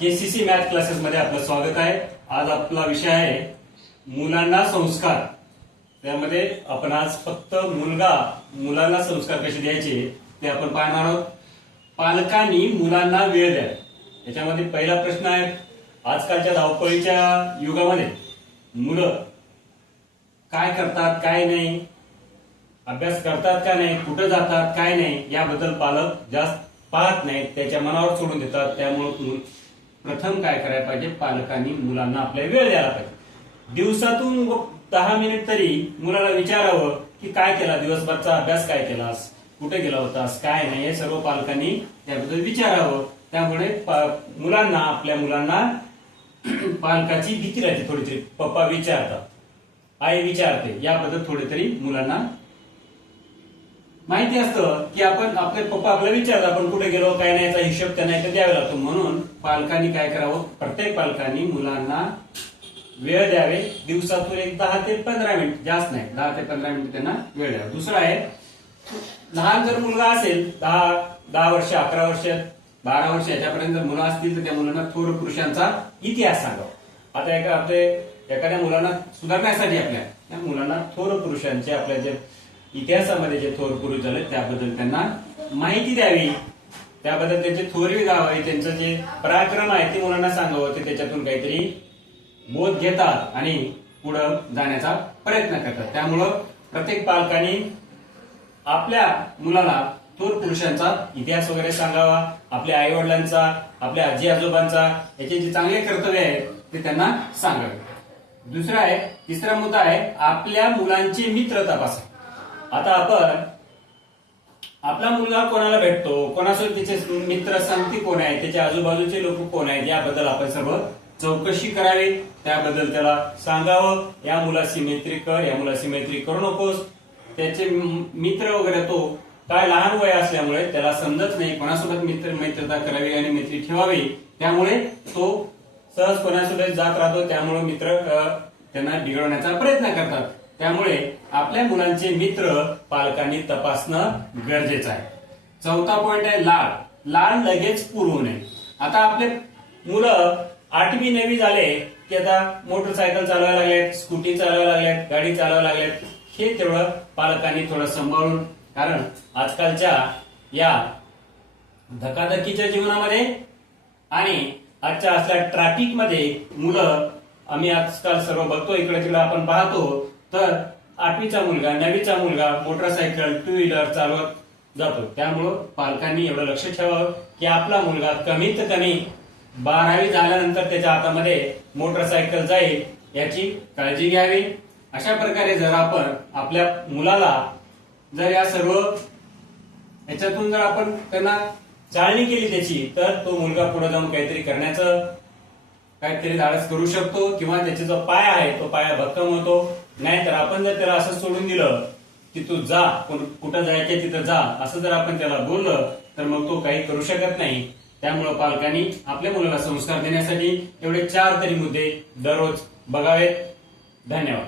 KCC math classes मध्ये आपलं स्वागत आहे। आज आपला विषय आहे मुलांना संस्कार। त्यामध्ये आपण आज फक्त मुलांना संस्कार कसे द्यायचे ते आपण पाहणार आहोत। पालकांनी मुलांना वेळ द्या। याच्यामध्ये पहिला प्रश्न आहे, आजकालच्या धावपळीच्या युगामध्ये मुलं काय करतात काय नाही, अभ्यास करतात का नाही, कुठे जातात काय नाही याबद्दल पालक जास्त पाहत नाहीत, त्याच्या मनावर सोडून देतात। त्यामुळे प्रथम काय करायला पाहिजे, पालकांनी मुलांना आपल्या वेळ द्यायला पाहिजे। दिवसातून 10 मिनिट तरी मुलाला विचारावं की काय केला, दिवसभरचा अभ्यास काय केलास, कुठे गेला होतास, काय नाही, हे सर्व पालकांनी त्याबद्दल विचारावं। त्यामुळे आपल्या मुलांना पालकाची भीती राहते थोडीतरी, पप्पा विचारतात, आई विचारते, याबद्दल थोडी तरी मुलांना माहिती असतं की आपले पप्पा आपल्याला विचारतात आपण कुठे गेलो काय नाही, याचा हिशोब त्यांना इथे द्यावा लागतो। म्हणून पालकांनी काय करावं, प्रत्येक पालकांनी मुलांना वेळ द्यावे। दिवसातून 10 ते 15 मिनिट, जास्त नाही, 10 ते 15 मिनिट त्यांना वेळ द्यावा। दुसरं आहे, लहान जर मुलगा असेल 10 वर्ष, 11 वर्ष, 12 वर्ष याच्यापर्यंत जर मुलं असतील तर त्या मुलांना थोर पुरुषांचा इतिहास सांगावा। आता एखाद्या मुलांना सुधारण्यासाठी त्या मुलांना थोर पुरुषांचे, आपल्या जे इतिहासामध्ये जे थोर पुरुष झाले त्याबद्दल त्यांना माहिती द्यावी, त्याबद्दल त्यांचे थोरवी गावावे, त्यांचं जे पराक्रम आहे ते मुलांना सांगावं। ते त्याच्यातून काहीतरी बोध घेतात आणि पुढे जाण्याचा प्रयत्न करतात। त्यामुळं प्रत्येक पालकांनी आपल्या मुलाला थोर पुरुषांचा इतिहास वगैरे सांगावा, आपल्या आई वडिलांचा, आपल्या आजी आजोबांचा, याचे जे चांगले कर्तव्य आहे ते त्यांना सांगावे। दुसरा आहे, तिसरा मुद्दा आहे, आपल्या मुलांचे मित्र तपासा। आता आपला मुलगा कोणाला भेटतो, कोणासोबत त्याचे मित्र संगती कोण आहे, त्याच्या आजूबाजूचे लोक कोण आहेत, याबद्दल आपण सर्व चौकशी करावी। त्याबद्दल त्याला सांगावं, या मुलाशी मैत्री कर, या मुलाशी मैत्री करू नकोस। त्याचे मित्र वगैरे, तो काय लहान वय असल्यामुळे त्याला समजत नाही कोणासोबत मित्रता करावी आणि मैत्री ठेवावी, त्यामुळे तो सहज कोणासोबत जात राहतो। त्यामुळे मित्र त्यांना बिघडवण्याचा प्रयत्न करतात। त्यामुळे आपल्या मुलांचे मित्र पालकांनी तपासणं गरजेचं आहे। चौथा पॉइंट आहे, लाड लगेच पुरवू नये। आता आपले मुलं 8वी 9वी झाले की आता मोटरसायकल चालवायला लागलेत, स्कूटी चालवायला लागलेत, गाडी चालवायला लागलेत, हे तेवढं पालकांनी थोडं सांभाळून, कारण आजकालच्या या धकाधकीच्या जीवनामध्ये आणि आजच्या असल्या ट्रॅफिक मध्ये मुलं, आम्ही आजकाल सर्व बघतो, इकडे तिकडे आपण पाहतो, तर 8वीचा मुलगा 9वीचा मुलगा मोटरसायकल 2 व्हीलर चालवत जातो। त्यामुळं पालकांनी एवढं लक्ष ठेवावं की आपला मुलगा कमीत कमी 12वी झाल्यानंतर त्याच्या हातामध्ये मोटरसायकल जाईल याची काळजी घ्यावी। अशा प्रकारे जर आपण आपल्या मुलाला जर या सर्व याच्यातून जर आपण त्यांना चाळणी केली त्याची, तर तो मुलगा पुढे जाऊन काहीतरी करण्याचं काहीतरी धाडस करू शकतो, किंवा त्याचा जो पाय आहे तो पाया भक्कम होतो। नाहीतर आपण जर त्याला असं सोडून दिलं की तू जा, कुठं जायचं तिथं जा, असं जर आपण त्याला बोललं तर मग तो काही करू शकत नाही। त्यामुळे पालकांनी आपल्या मुलाला संस्कार देण्यासाठी एवढे 4 तरी मुद्दे दररोज बघावेत। धन्यवाद।